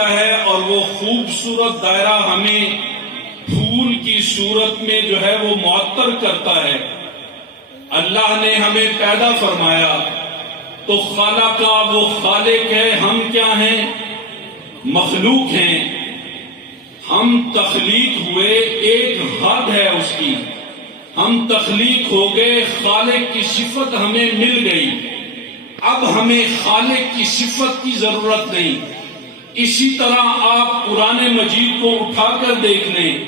ہے اور وہ خوبصورت دائرہ ہمیں پھول کی صورت میں جو ہے وہ معطر کرتا ہے۔ اللہ نے ہمیں پیدا فرمایا تو خالق کا وہ خالق ہے، ہم کیا ہیں؟ مخلوق ہیں۔ ہم تخلیق ہوئے، ایک حد ہے اس کی، ہم تخلیق ہو گئے، خالق کی صفت ہمیں مل گئی، اب ہمیں خالق کی صفت کی ضرورت نہیں۔ اسی طرح آپ قرآن مجید کو اٹھا کر دیکھ لیں،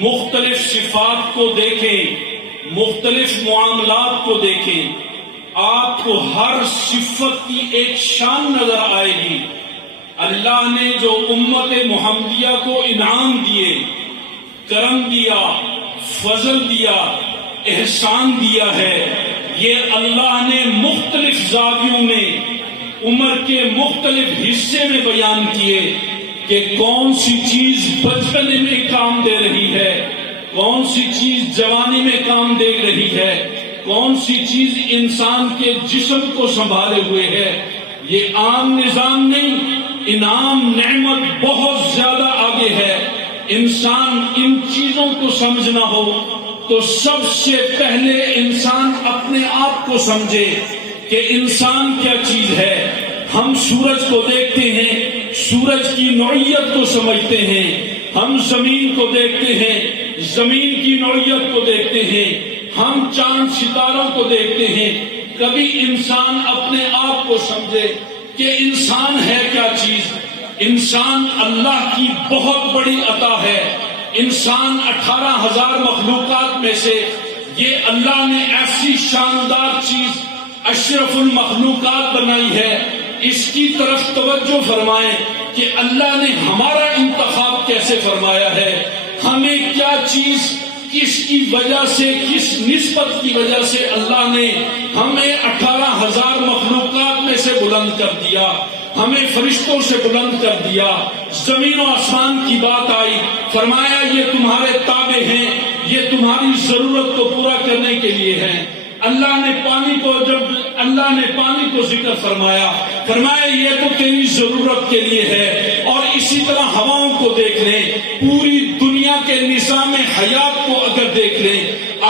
مختلف صفات کو دیکھیں، مختلف معاملات کو دیکھیں، آپ کو ہر صفت کی ایک شان نظر آئے گی۔ اللہ نے جو امت محمدیہ کو انعام دیے، کرم دیا، فضل دیا، احسان دیا ہے، یہ اللہ نے مختلف زاویوں میں عمر کے مختلف حصے میں بیان کیے کہ کون سی چیز بچپنے میں کام دے رہی ہے، کون سی چیز جوانی میں کام دے رہی ہے، کون سی چیز انسان کے جسم کو سنبھالے ہوئے ہے۔ یہ عام نظام نہیں، انعام نعمت بہت زیادہ آگے ہے۔ انسان ان چیزوں کو سمجھنا ہو تو سب سے پہلے انسان اپنے آپ کو سمجھے کہ انسان کیا چیز ہے۔ ہم سورج کو دیکھتے ہیں، سورج کی نوعیت کو سمجھتے ہیں، ہم زمین کو دیکھتے ہیں، زمین کی نوعیت کو دیکھتے ہیں، ہم چاند ستاروں کو دیکھتے ہیں۔ کبھی انسان اپنے آپ کو سمجھے کہ انسان ہے کیا چیز۔ انسان اللہ کی بہت بڑی عطا ہے۔ انسان 18,000 مخلوقات میں سے یہ اللہ نے ایسی شاندار چیز اشرف المخلوقات بنائی ہے۔ اس کی طرف توجہ فرمائیں کہ اللہ نے ہمارا انتخاب کیسے فرمایا ہے، ہمیں کیا چیز، کس کی وجہ سے، کس نسبت کی وجہ سے اللہ نے ہمیں 18,000 مخلوقات میں سے بلند کر دیا، ہمیں فرشتوں سے بلند کر دیا۔ زمین و آسمان کی بات آئی، فرمایا یہ تمہارے تابع ہیں، یہ تمہاری ضرورت کو پورا کرنے کے لیے ہیں۔ اللہ نے پانی کو، جب اللہ نے پانی کو ذکر فرمایا، فرمایا یہ تو تیری ضرورت کے لیے ہے۔ اور اسی طرح ہواؤں کو دیکھ لیں، پوری دنیا کے نظام حیات کو اگر دیکھ لیں،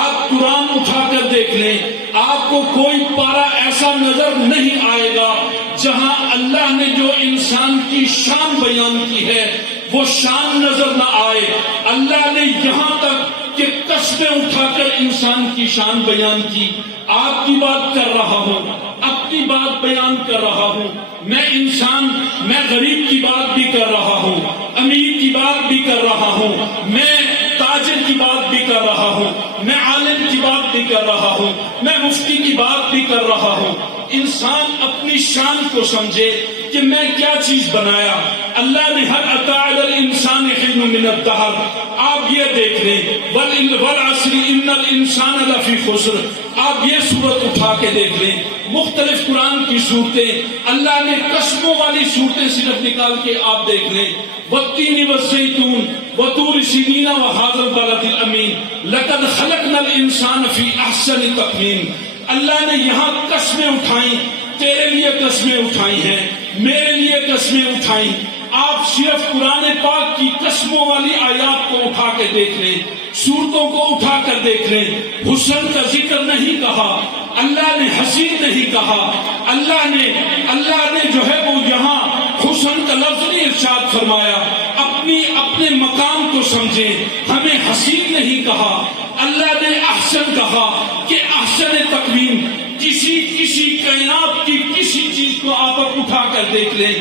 آپ قرآن اٹھا کر دیکھ لیں، آپ کو کوئی پارہ ایسا نظر نہیں آئے گا جہاں اللہ نے جو انسان کی شان بیان کی ہے وہ شان نظر نہ آئے۔ اللہ نے یہاں تک کہ قسمیں اٹھا کر انسان کی شان بیان کی۔ آپ کی بات کر رہا ہوں، اپنی بات بیان کر رہا ہوں، میں انسان، میں غریب کی بات بھی کر رہا ہوں، امیر کی بات بھی کر رہا ہوں، میں تاجر کی بات بھی کر رہا ہوں، میں عالم کی بات بھی کر رہا ہوں، میں مفتی کی بات بھی کر رہا ہوں۔ انسان اپنی شان کو سمجھے کہ میں کیا چیز بنایا۔ اللہ نے ہر عطا علی الانسان حین من الدہر، آپ یہ دیکھ لیں، والعصر ان الانسان لفی خسر، آپ یہ صورت اٹھا کے دیکھ لیں، مختلف قرآن کی صورتیں، اللہ نے قسموں والی صورتیں صرف نکال کے آپ دیکھ لیں، والتین والزیتون وطور سینین وہذا البلد الامین لقد خلقنا الانسان فی احسن تقویم۔ اللہ نے یہاں قسمیں اٹھائیں، تیرے لیے قسمیں اٹھائی ہیں، میرے لیے قسمیں اٹھائیں۔ آپ صرف قرآن پاک کی قسموں والی آیات کو اٹھا کے دیکھ لیں، صورتوں کو اٹھا کر دیکھ لیں، حسن کا ذکر نہیں کہا، اللہ نے حسین نہیں کہا، اللہ نے جو ہے وہ یہاں حسن کا لفظ نہیں ارشاد فرمایا۔ اپنے مقام کو سمجھیں، ہمیں حسین نہیں کہا، اللہ نے احسن کہا کہ احسن تقویم۔ کسی کائنات کی کسی چیز کو آپ اٹھا کر دیکھ لیں،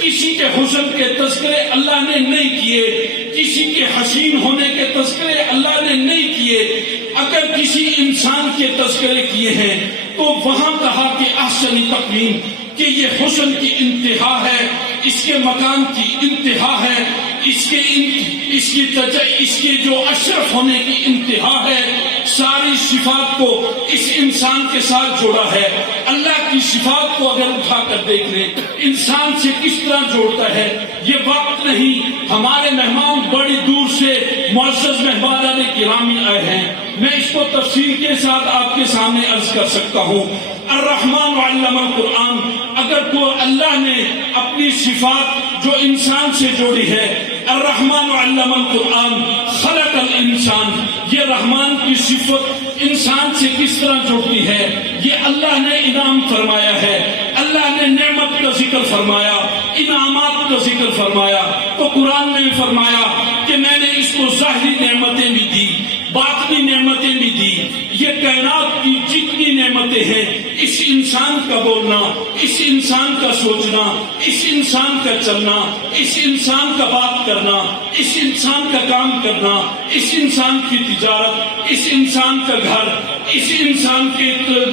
کسی کے حسن کے تذکرے اللہ نے نہیں کیے، کسی کے حسین ہونے کے تذکرے اللہ نے نہیں کیے۔ اگر کسی انسان کے تذکرے کیے ہیں تو وہاں کہا کہ احسن تقویم، کہ یہ حسن کی انتہا ہے، اس کے مقام کی انتہا ہے، اس کے جو اشرف ہونے کی انتہا ہے۔ ساری صفات کو اس انسان کے ساتھ جوڑا ہے۔ اللہ کی صفات کو اگر اٹھا کر دیکھ لیں، انسان سے کس طرح جوڑتا ہے۔ یہ وقت نہیں، ہمارے مہمان بڑی دور سے معزز مہمان گرامی آئے ہیں، میں اس کو تفصیل کے ساتھ آپ کے سامنے عرض کر سکتا ہوں۔ الرحمن علم القرآن، اگر تو اللہ نے اپنی صفات جو انسان سے جوڑی ہے، الرحمن علم القرآن خلق الانسان، یہ رحمان کی صفت انسان سے کس طرح جوڑتی ہے، یہ اللہ نے انعام فرمایا ہے، اللہ نے نعمت کا ذکر فرمایا، انعامات کا ذکر فرمایا، تو قرآن نے فرمایا کہ میں نے اس کو ظاہری نعمتیں بھی دی، باطنی نعمتیں بھی دی، یہ کائنات کی جتنی نعمتیں ہیں، اس انسان کا بولنا، اس انسان کا سوچنا، اس انسان کا چلنا، اس انسان کا بات کرنا، اس انسان کا کام کرنا، اس انسان کی تجارت، اس انسان کا گھر، اس انسان کے گھر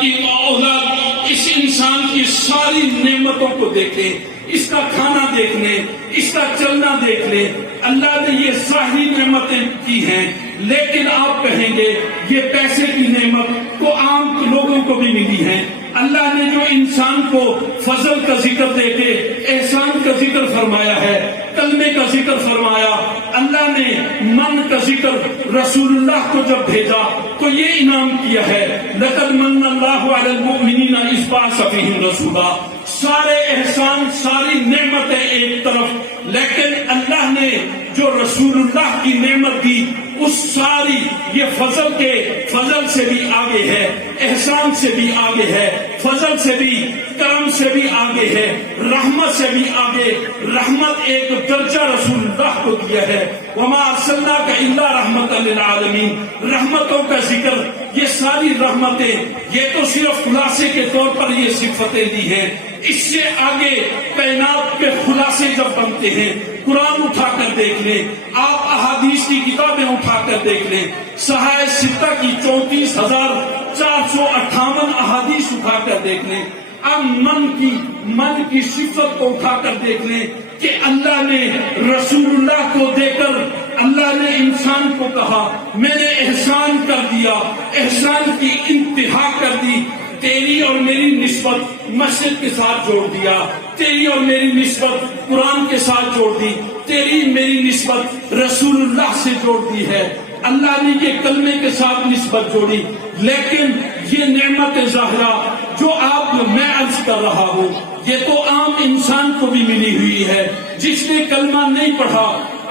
کی اولاد، اس انسان کی ساری نعمتوں کو دیکھیں، اس کا کھانا دیکھ لیں، اس کا چلنا دیکھ لیں، اللہ نے یہ ظاہری نعمتیں کی ہیں، لیکن آپ کہیں گے یہ پیسے کی نعمت کو عام لوگوں کو بھی ملی ہے۔ اللہ نے جو انسان کو فضل کا ذکر دے کے احسان کا ذکر فرمایا ہے، کلمے کا ذکر فرمایا، اللہ نے من کا ذکر رسول اللہ کو جب بھیجا تو یہ انعام کیا ہے، لقد من اللہ علی المؤمنین اذ بعث فیہم رسولا۔ سارے احسان، ساری نعمتیں ایک طرف، لیکن اللہ نے جو رسول اللہ کی نعمت دی اس ساری، یہ فضل سے بھی آگے ہے، احسان سے بھی آگے ہے، فضل سے بھی، کرم سے بھی آگے ہے، رحمت سے بھی آگے۔ رحمت ایک درجہ رسول اللہ کو دیا ہے، وما ارسلناک الا رحمۃ للعالمین۔ رحمتوں کا ذکر، یہ ساری رحمتیں، یہ تو صرف خلاصے کے طور پر یہ صفتیں دی ہیں، اس سے آگے کائنات کے خلاصے جب بنتے ہیں، قرآن اٹھا کر دیکھ لیں، آپ احادیث کی کتابیں اٹھا کر دیکھ لیں، صحائح ستہ کی 34,458 احادیث اٹھا کر دیکھ لیں، اب من کی صفت کو اٹھا کر دیکھ لیں کہ اللہ نے رسول اللہ کو دے کر اللہ نے انسان کو کہا میں نے احسان کر دیا، احسان کی انتہا کر دی، تیری اور میری نسبت مسجد کے ساتھ جوڑ دیا، تیری اور میری نسبت قرآن کے ساتھ جوڑ دی، تیری میری نسبت رسول اللہ سے جوڑ دی ہے، اللہ نے یہ کلمے کے ساتھ نسبت جوڑی۔ لیکن یہ نعمت ظاہرہ جو میں عرض کر رہا ہوں، یہ تو عام انسان کو بھی ملی ہوئی ہے، جس نے کلمہ نہیں پڑھا۔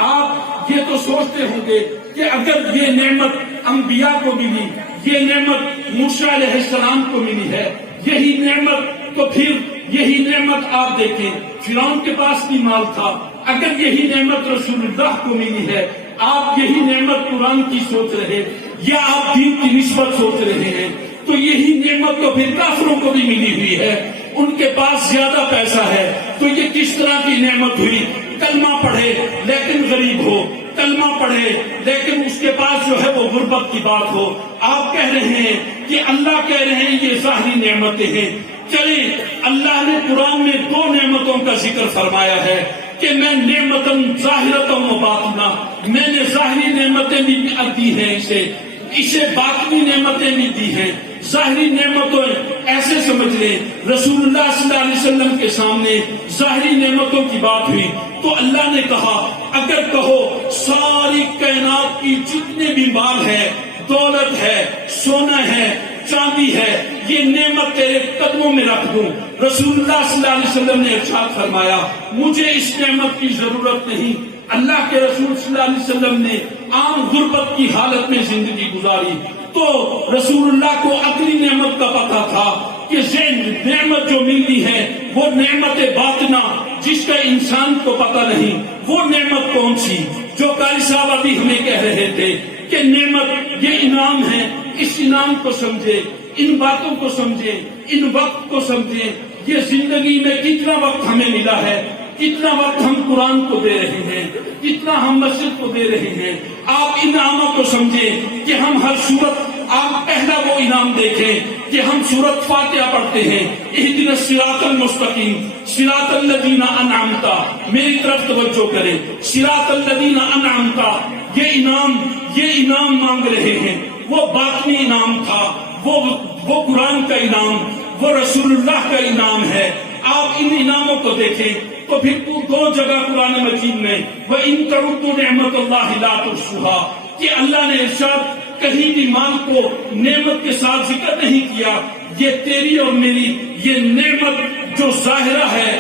آپ یہ تو سوچتے ہوں گے کہ اگر یہ نعمت انبیاء کو ملی، یہ نعمت موسیٰ علیہ السلام کو ملی ہے، یہی نعمت، تو پھر یہی نعمت آپ دیکھیں فرعون کے پاس بھی مال تھا، اگر یہی نعمت رسول اللہ کو ملی ہے، آپ یہی نعمت قرآن کی سوچ رہے یا آپ دین کی نسبت سوچ رہے ہیں، تو یہی نعمت تو پھر کافروں کو بھی ملی ہوئی ہے، ان کے پاس زیادہ پیسہ ہے، تو یہ کس طرح کی نعمت ہوئی؟ کلمہ پڑھے لیکن غریب ہو، کلمہ پڑھے لیکن اس کے پاس جو ہے وہ غربت کی بات ہو۔ آپ کہہ رہے ہیں کہ اللہ کہہ رہے ہیں یہ ظاہری نعمتیں ہیں، چلیں اللہ نے قرآن میں 2 نعمتوں کا ذکر فرمایا ہے کہ میں نعمتاً ظاہرتاً و باطنہ، میں نے ظاہری نعمتیں بھی دی ہیں، اسے باطنی نعمتیں بھی دی ہیں۔ ظاہری نعمتوں ایسے سمجھ لیں، رسول اللہ صلی اللہ علیہ وسلم کے سامنے ظاہری نعمتوں کی بات ہوئی تو اللہ نے کہا اگر کہو ساری کائنات کی جتنے بھی مال ہے، دولت ہے، سونا ہے، چاندی ہے، یہ نعمت تیرے قدموں میں رکھ دوں، رسول اللہ صلی اللہ علیہ وسلم نے ارشاد فرمایا مجھے اس نعمت کی ضرورت نہیں۔ اللہ کے رسول صلی اللہ علیہ وسلم نے عام غربت کی حالت میں زندگی گزاری، تو رسول اللہ کو اگلی نعمت کا پتہ تھا کہ یہ نعمت جو ملتی ہے وہ نعمت باطنہ جس کا انسان کو پتہ نہیں، وہ نعمت کون سی؟ جو قاری صاحب ابھی ہمیں کہہ رہے تھے کہ نعمت یہ انعام ہے، اس انعام کو سمجھے، ان باتوں کو سمجھے، ان وقت کو سمجھے، یہ زندگی میں کتنا وقت ہمیں ملا ہے، کتنا وقت ہم قرآن کو دے رہے ہیں، کتنا ہم مسجد کو دے رہے ہیں۔ آپ انعاموں کو سمجھیں کہ ہم ہر صورت، آپ پہلا وہ انعام دیکھیں کہ ہم سورۃ فاتحہ پڑھتے ہیں، اہدنا الصراط المستقیم صراط الذین انعمت، میری طرف توجہ کریں، صراط الذین انعمت، یہ انعام مانگ رہے ہیں، وہ باطنی انعام تھا، وہ قرآن کا انعام، وہ رسول اللہ کا انعام ہے۔ آپ ان انعاموں کو دیکھیں تو پھر 2 جگہ قرآن مجید میں وَإِن تَعُدُّوا نِعْمَتَ اللَّهِ لَا تُحْصُوهَا کہ اللہ نے ارشاد کہیں بھی مال کو نعمت کے ساتھ ذکر نہیں کیا، یہ تیری اور میری یہ نعمت جو ظاہرہ ہے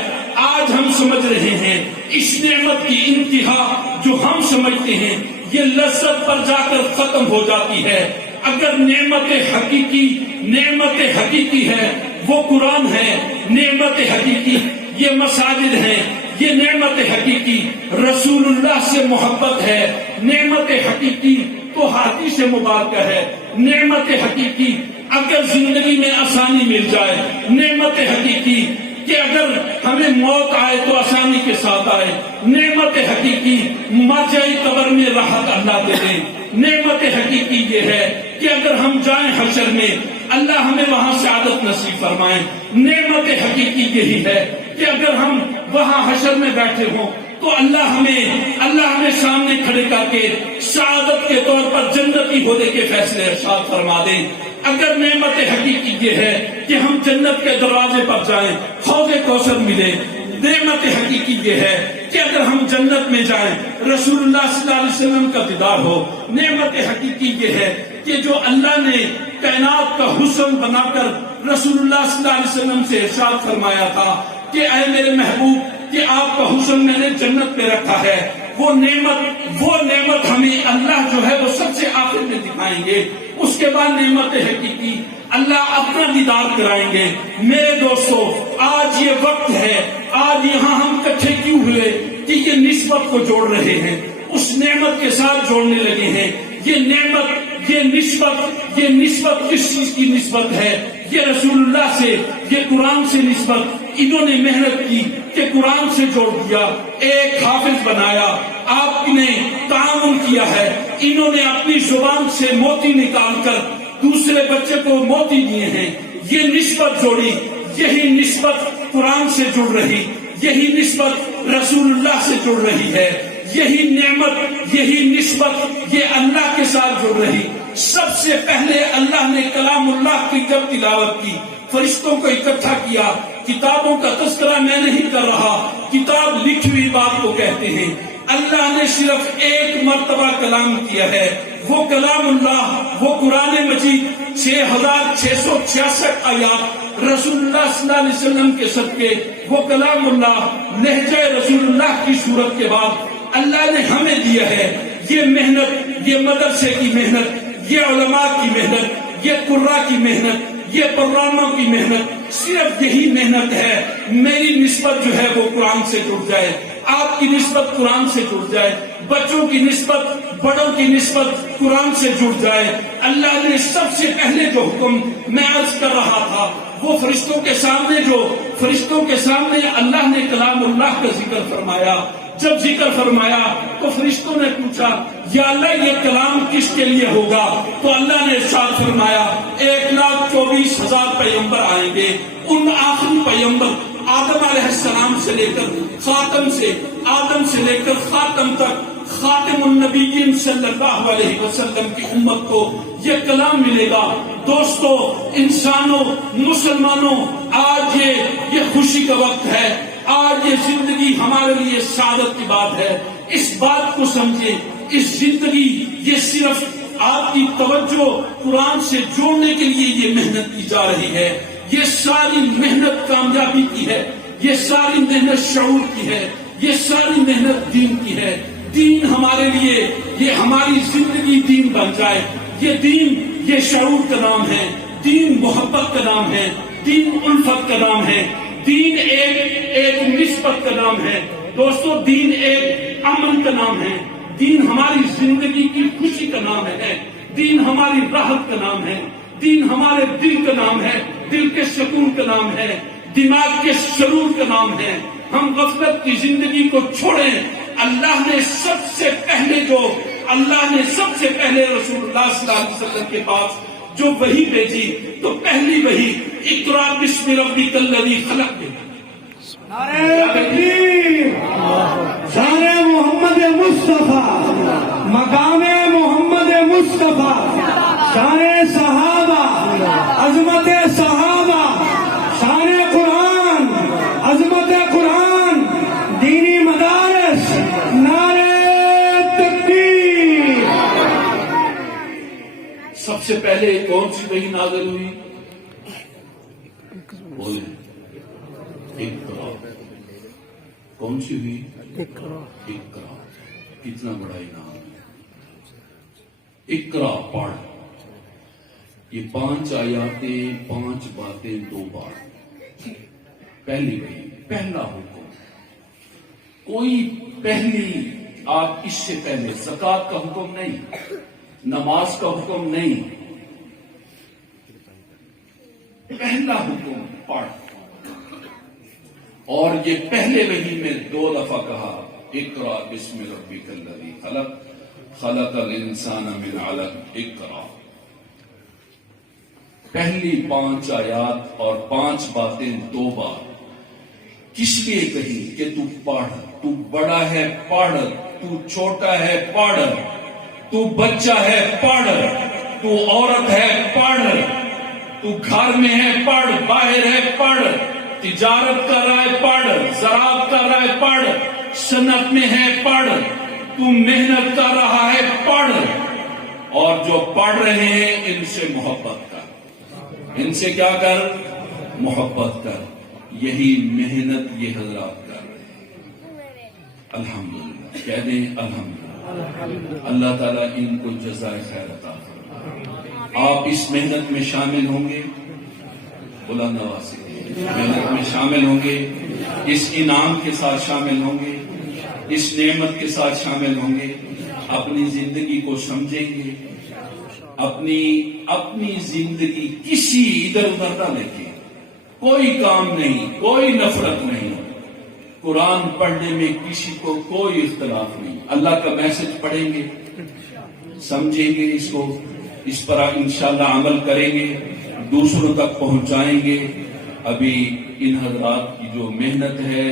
آج ہم سمجھ رہے ہیں، اس نعمت کی انتہا جو ہم سمجھتے ہیں یہ لذت پر جا کر ختم ہو جاتی ہے۔ اگر نعمت حقیقی ہے وہ قرآن ہے، نعمت حقیقی یہ مساجد ہیں، یہ نعمت حقیقی رسول اللہ سے محبت ہے، نعمت حقیقی تو حدیث مبارکہ ہے، نعمت حقیقی اگر زندگی میں آسانی مل جائے، نعمت حقیقی کہ اگر ہمیں موت آئے تو آسانی کے ساتھ آئے، نعمت حقیقی مر جائے قبر میں راحت اللہ دے دے، نعمت حقیقی یہ ہے کہ اگر ہم جائیں حشر میں اللہ ہمیں وہاں سعادت نصیب فرمائے، نعمت حقیقی یہی ہے کہ اگر ہم وہاں حشر میں بیٹھے ہوں تو اللہ ہمیں سامنے کھڑے کر کے سعادت کے طور پر جنتی ہونے کے فیصلے ارشاد فرما دیں۔ اگر نعمت حقیقی یہ ہے کہ ہم جنت کے دروازے پر جائیں، حوض کوثر ملے، نعمت حقیقی یہ ہے کہ اگر ہم جنت میں جائیں رسول اللہ صلی اللہ علیہ وسلم کا دیدار ہو، نعمت حقیقی یہ ہے کہ جو اللہ نے کائنات کا حسن بنا کر رسول اللہ صلی اللہ علیہ وسلم سے ارشاد فرمایا تھا کہ اے میرے محبوب کہ آپ کا حسن میں نے جنت میں رکھا ہے، وہ نعمت ہمیں اللہ جو ہے وہ سب سے آخر میں دکھائیں گے۔ اس کے بعد نعمت حقیقی اللہ اپنا دیدار کرائیں گے۔ میرے دوستو، آج یہ وقت ہے، آج یہاں ہم اکٹھے کیوں ہوئے کہ یہ نسبت کو جوڑ رہے ہیں، اس نعمت کے ساتھ جوڑنے لگے ہیں۔ یہ نسبت کس چیز کی نسبت ہے؟ یہ رسول اللہ سے، یہ قرآن سے نسبت۔ انہوں نے محنت کی کہ قرآن سے جوڑ دیا، ایک حافظ بنایا، آپ نے تعاون کیا ہے، انہوں نے اپنی زبان سے موتی نکال کر دوسرے بچے کو موتی دیے ہیں، یہ نسبت جوڑی، یہی نسبت قرآن سے جڑ رہی، یہی نسبت رسول اللہ سے جڑ رہی ہے، یہی نعمت، یہی نسبت یہ اللہ کے ساتھ جڑ رہی۔ سب سے پہلے اللہ نے کلام اللہ کی جب تلاوت کی، فرشتوں کو اکٹھا کیا، کتابوں کا تذکرہ میں نہیں کر رہا، کتاب لکھی ہوئی بات کو کہتے ہیں، اللہ نے صرف ایک مرتبہ کلام کیا ہے، وہ کلام اللہ، وہ قرآن مجید 6666 آیات رسول اللہ صلی اللہ علیہ وسلم کے صدقے، وہ کلام اللہ لہجہ رسول اللہ کی صورت کے بعد اللہ نے ہمیں دیا ہے۔ یہ محنت، یہ مدرسے کی محنت، یہ علماء کی محنت، یہ قراء کی محنت، یہ پروانوں کی محنت، صرف یہی محنت ہے۔ میری نسبت جو ہے وہ قرآن سے جڑ جائے، آپ کی نسبت قرآن سے جڑ جائے، بچوں کی نسبت، بڑوں کی نسبت قرآن سے جڑ جائے۔ اللہ نے سب سے پہلے جو حکم میں عرض کر رہا تھا وہ فرشتوں کے سامنے اللہ نے کلام اللہ کا ذکر فرمایا۔ جب ذکر فرمایا تو فرشتوں نے پوچھا یا اللہ یہ کلام کس کے لیے ہوگا؟ تو اللہ نے ارشاد فرمایا 1,24,000 پیغمبر آئیں گے، ان آخری پیغمبر آدم علیہ السلام سے لے کر آدم سے لے کر خاتم تک، خاتم النبیین صلی اللہ علیہ وسلم کی امت کو یہ کلام ملے گا۔ دوستو، انسانوں، مسلمانوں، آج یہ خوشی کا وقت ہے، آج یہ زندگی ہمارے لیے سعادت کی بات ہے۔ اس بات کو سمجھیں، اس زندگی یہ صرف آپ کی توجہ قرآن سے جوڑنے کے لیے یہ محنت کی جا رہی ہے، یہ ساری محنت کامیابی کی ہے، یہ ساری محنت شعور کی ہے، یہ ساری محنت دین کی ہے۔ دین ہمارے لیے، یہ ہماری زندگی دین بن جائے۔ یہ دین، یہ شعور کا نام ہے، دین محبت کا نام ہے، دین الفت کا نام ہے، دین ایک نسبت کا نام ہے۔ دوستو، دین ایک امن کا نام ہے، دین ہماری زندگی کی خوشی کا نام ہے، دین ہماری راحت کا نام ہے، دین ہمارے دل کا نام ہے، دل کے سکون کا نام ہے، دماغ کے سرور کا نام ہے۔ ہم غفلت کی زندگی کو چھوڑیں۔ اللہ نے سب سے پہلے رسول اللہ صلی اللہ علیہ وسلم کے پاس جو وحی بھیجی تو پہلی وحی اقرا بسم ربک الذی خلق ہے۔ نعرہ تکبیر، شان محمد مصطفیٰ، مقام محمد مصطفیٰ، شان صحابہ، عظمت صحابہ، شان قرآن، عظمت قرآن، دینی مدارس، نعرہ تکبیر۔ سب سے پہلے کون سی وحی نازل ہوئی؟ کون سی ہوئی؟ اقرا۔ کتنا بڑا انعام ہے! اقرا پڑھ، یہ 5 آیاتیں، 5 باتیں 2 بار۔ پہلی بھی پہلا حکم، کوئی پہلی آپ اس سے پہلے زکوٰۃ کا حکم نہیں، نماز کا حکم نہیں، پہلا حکم پڑھ۔ اور یہ پہلے وحی میں 2 دفعہ کہا، اقرا بسم ربک الذی خلق، خلق الانسان من علق، اقرا۔ پہلی 5 آیات اور 5 باتیں 2 بار کس لیے کہی؟ کہ تو پڑھ، تو بڑا ہے پڑھ، تو چھوٹا ہے پڑھ، تو بچہ ہے پڑھ، تو عورت ہے پڑھ، تو گھر میں ہے پڑھ، باہر ہے پڑھ، تجارت کر رہا ہے پڑھ، زراعت کر رہا ہے پڑھ، صنعت میں ہے پڑھ، تو محنت کر رہا ہے پڑھ۔ اور جو پڑھ رہے ہیں ان سے محبت کر، ان سے کیا کر؟ محبت کر۔ یہی محنت یہ حضرات کر رہے ہیں۔ الحمدللہ کہہ دیں الحمدللہ۔ اللہ تعالیٰ ان کو جزائے خیر عطا فرمائے۔ آپ اس محنت میں شامل ہوں گے، بلند آواز سے محنت میں شامل ہوں گے، اس انعام کے ساتھ شامل ہوں گے، اس نعمت کے ساتھ شامل ہوں گے، اپنی زندگی کو سمجھیں گے، اپنی زندگی کسی ادھر ادھر نہ دیکھیں، کوئی کام نہیں، کوئی نفرت نہیں، قرآن پڑھنے میں کسی کو کوئی اختلاف نہیں، اللہ کا میسج پڑھیں گے، سمجھیں گے اس کو، اس پر انشاءاللہ عمل کریں گے، دوسروں تک پہنچائیں گے۔ ابھی ان حضرات کی جو محنت ہے